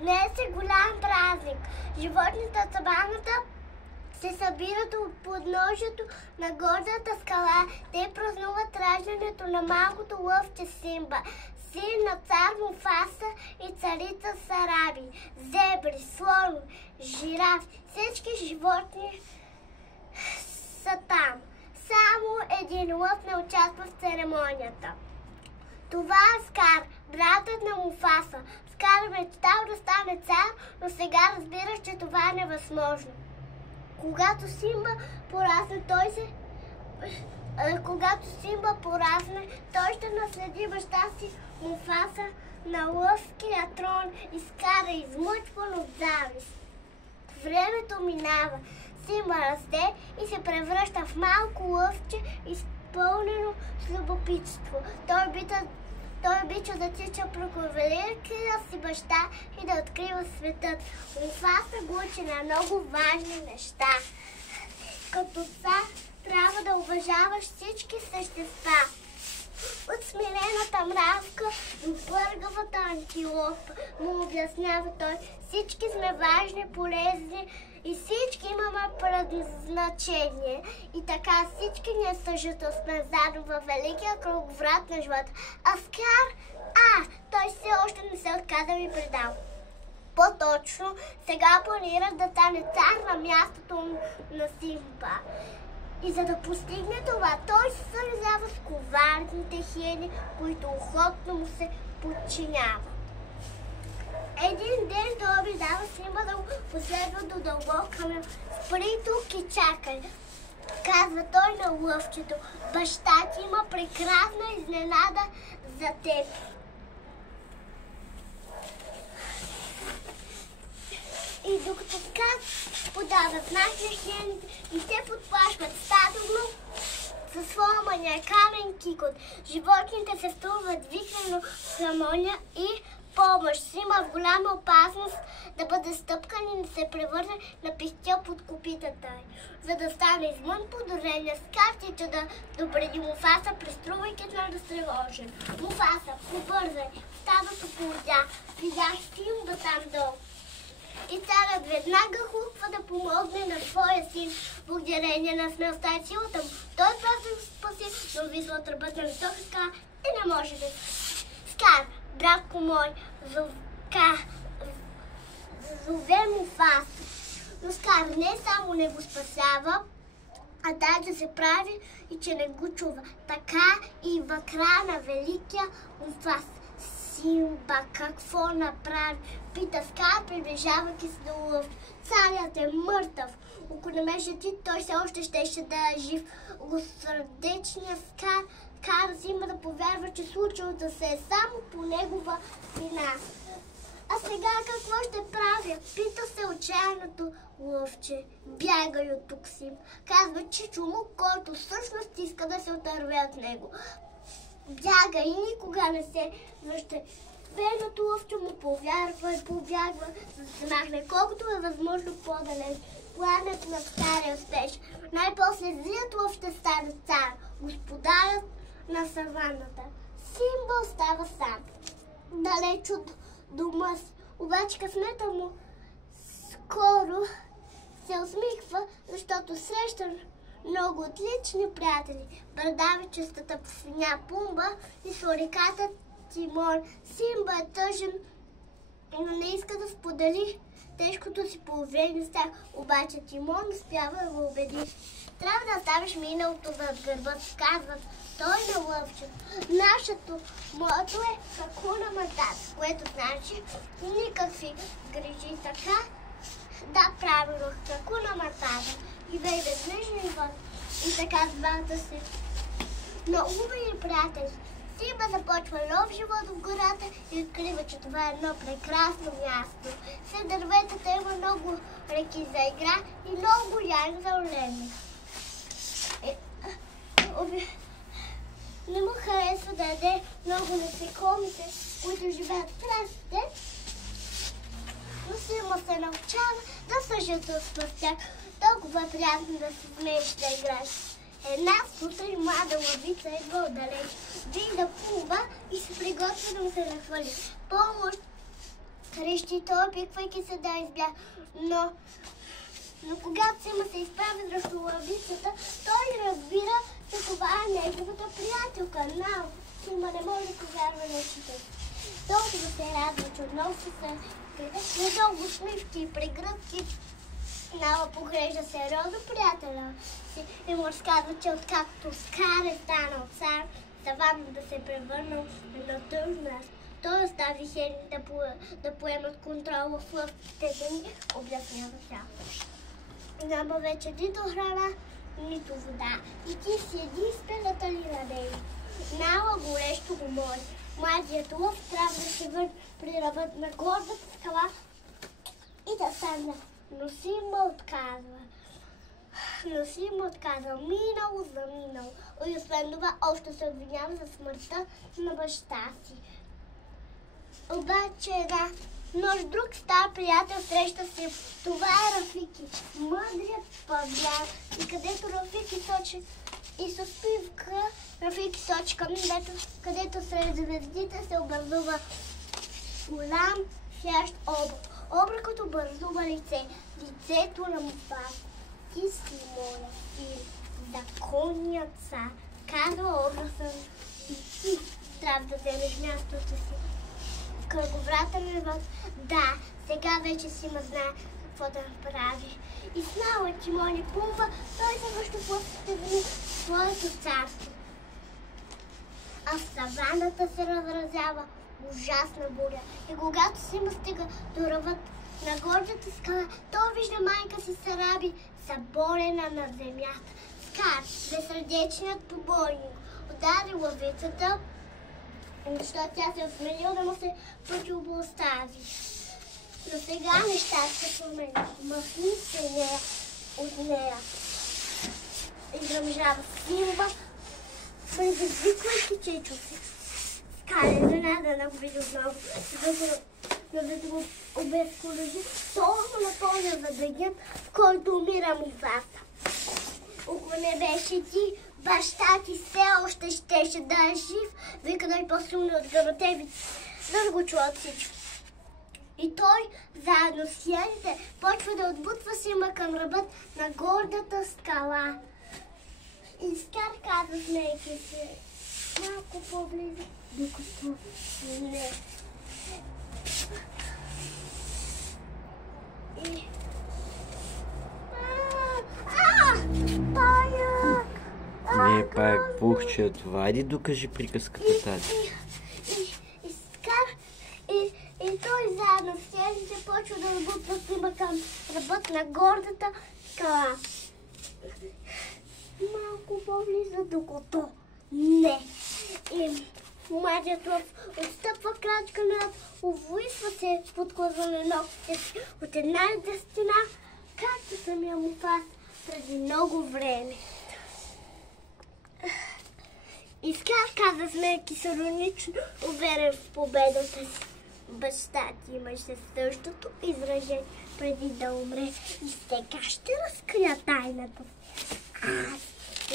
Днес е голям празник. Животните от саваната се събират от подножието на горната скала. Те празнуват раждането на малкото лъвче Симба, син на цар Муфаса и царица Сараби. Зебри, слон, жираф, всички животни са там. Само един лъв не участва в церемонията. Това е Скар, братът на Муфаса. Скар мечтал да стане цар, но сега разбираш, че това е невъзможно. Когато Симба порасне, той ще наследи баща си Муфаса на лъвския трон и Скар е измъчван от завист. Времето минава. Симба расте и се превръща в малко лъвче, изпълнено с любопитство. Той обича да тича по кавалеркия си баща и да открива светът. Муфаса го учи на много важни неща. Като цар трябва да уважаваш всички същества. От смирената мравка до пъргавата антилопа, му обяснява той. Всички сме важни, полезни и всички имаме предназначение. И така всички ние съжителстваме заедно във великия кръговрат на живота. А Скар, той все още не се отказа ми предал. По-точно, сега планира да стане цар на мястото на Симба. И за да постигне това, той се съюзява с коварните хиени, които охотно му се подчиняват. Един ден той обидава Симба да го последва до дълбок камък. Спри тук и чакай, казва той на лъвчето. Баща ти има прекрасна изненада за теб. И докато Скар подава знак на хиените и те подплашват стадото със своя маниакален кикот. Животните се струват викнено в хармония и помощ. Симба в голяма опасност да бъде стъпкан и да се превърне на пистил под копитата й. За да стане извън подозрение, Скар тича да допреди Муфаса, преструвайки на разтревожен. Муфаса, побързай, стадото полудя, видях Симба там долу. И царят веднага хлупва да помогне на своя син, благодарение на смелостта и силата му. Той просто го спаси, но висла от ръбът на висока скала и не може да Скар, братко мой, зове Муфаса. Но Скар не само не го спасява, а даже се прави и че не го чува. Така и в края на великия Муфаса. Симба, какво направи? Пита Скар, приближавайки се до лъв. Царят е мъртъв. Ако не беше ти, той все още щеше да е жив. Госърдечният Скар кара Симба да повярва, че случилото се е само по негова вина. А сега какво ще правя? Пита се отчаяното лъвче. Бягай от тук, Симба. Казва чичо му, който всъщност иска да се отърве от него. Бяга и никога не се връща. Верното лъвче му повярва и побягва, за да се махне колкото е възможно по-далеч. Планът на стария успеш. Най-после злият лъв ще стане цар, господарят на саваната. Симба остава сам, далеч от дома си. Обаче късмета му скоро се усмихва, защото среща много отлични приятели. Брадавичестата свиня Пумба и слориката Тимон. Симба е тъжен, но не иска да сподели тежкото си положение с тях. Обаче Тимон успява да го убеди. Трябва да оставиш миналото зад гърба, казват той на лъвчето. Моето е Хакуна Матата, което значи никакви грижи. Така, да, правилно, Хакуна Матата. И да безмежен живот. И така с двамата си много хубави приятели. Симба започва нов живот в гората и открива, че това е едно прекрасно място. След дърветата има много реки за игра и много голями за олени. Не му харесва да яде много насекомите, които живеят в трасите, но Симба се научава да съжителства с тях. Толкова е приятно да се смееш да играеш. Една сутрин млада лъвица идва отдалеч. Вижда Пумба и се приготвя да му се нахвърли. Помощ! крещи той, опитвайки се да избяга. Но когато Симба се изправи срещу лъвицата, той разбира, че това е неговата приятелка. Нала. Симба не може да повярва на очите. Толкова се радва, че отново се надолу усмивки и прегръдки. Нала поглежда сериозно приятеля си и му разказва, че откакто Скар е станал цар, Савана да се превърнал на тъжно място. Той остави Хени да поемат контрол в лъвките дни, обяснява тя. Няма вече нито храна, нито вода. И ти си единствената ли на нея. Нала горещо го моли. Младият лъв трябва да се върне при ръбът на гордата скала и да стане. Но Симба отказва. Минало за минало. И освен това още се обвинява за смъртта на баща си. Обаче нощ друг стар приятел среща се. Това е Рафики, мъдрият павлян. И където Рафики сочи и с усмивка, Рафики сочи към небето, където сред звездите се образува голям сиящ облак. Облакът образува лицето на Муфаса. Ти си моля и законният цар, казва образът, и ти трябва да вземеш мястото си в кръговрата на небето. Да, сега вече Симба знае какво да направи. И знала, че моли Пумба, той се връща в лъвките дни в своето царство. А в саваната се разразява ужасна буря. И когато Симба стига до ръбът на гордата скала, той вижда майка си Сараби съборена на земята. Скар, безсърдечният побойник, удари лъвицата, защото тя се осмелила да му се противопостави. Но сега нещата се промениха. Махни се от нея. Изръмжава Симба, предизвиквайки чичо си. Скар е изненадана, го види отново. Но да го обезкуражи точно на този задъгът, в който умира Муфаса. Ако не беше ти, баща ти все още щеше да е жив, вика да по-силно от гърбата, да го чува от всички. И той, заедно с хиените, почва да отбутва Симба към ръбът на гордата скала. И Скар казва, смейки се, малко по-близо, докато не. Паяк! Не е паяк, пухче, това. Айде докажи приказката тази. И той заедно с хиените почва да отбутва Симба към ръбът на гордата скала. Малко по-близо, докато не. И младият лъв отстъпва крачка над, увисва се под коза на ногтите си от една дестина, както самия Муфаса преди много време. И Скар каза смейки се иронично, уверен в победата си. Баща ти имаше същото изражение преди да умре и сега ще разкрия тайната си. Аз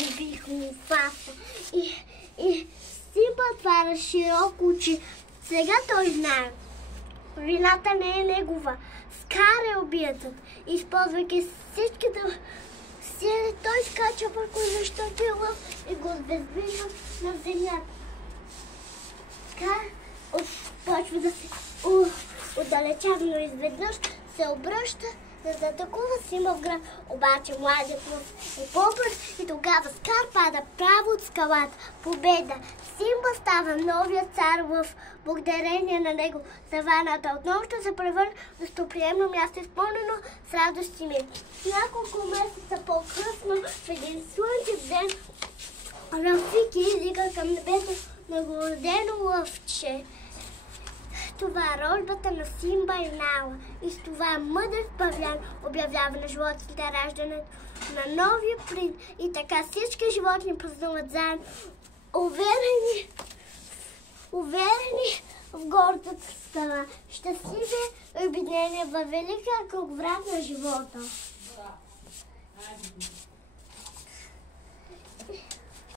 убих Муфаса и Симба отваря широко очи. Сега той знае. Вината не е негова. Скар е убиецът. Използвайки всичките сили, той скача върху защитния лъв и го безвижда на земята. Скар почва да се отдалечава, но изведнъж се обръща, за да атакува Симба в град. Обаче младият лъв е по-бърз и тогава Скар пада право от скалата. Победа! Симба става новият цар лъв. Благодарение на него саваната отново ще се превърне в гостоприемно място, изпълнено с радост и мир. Няколко месеца по-късно, в един слънчев ден, Рафики извика към небето нагордено лъвче. Това е рожбата на Симба и Нала. И с това мъдър павлян обявява на животните раждането на новия принц. И така всички животни празнуват заедно, уверени в гордата скала. Щастливи обединение във великия кръговрат на живота.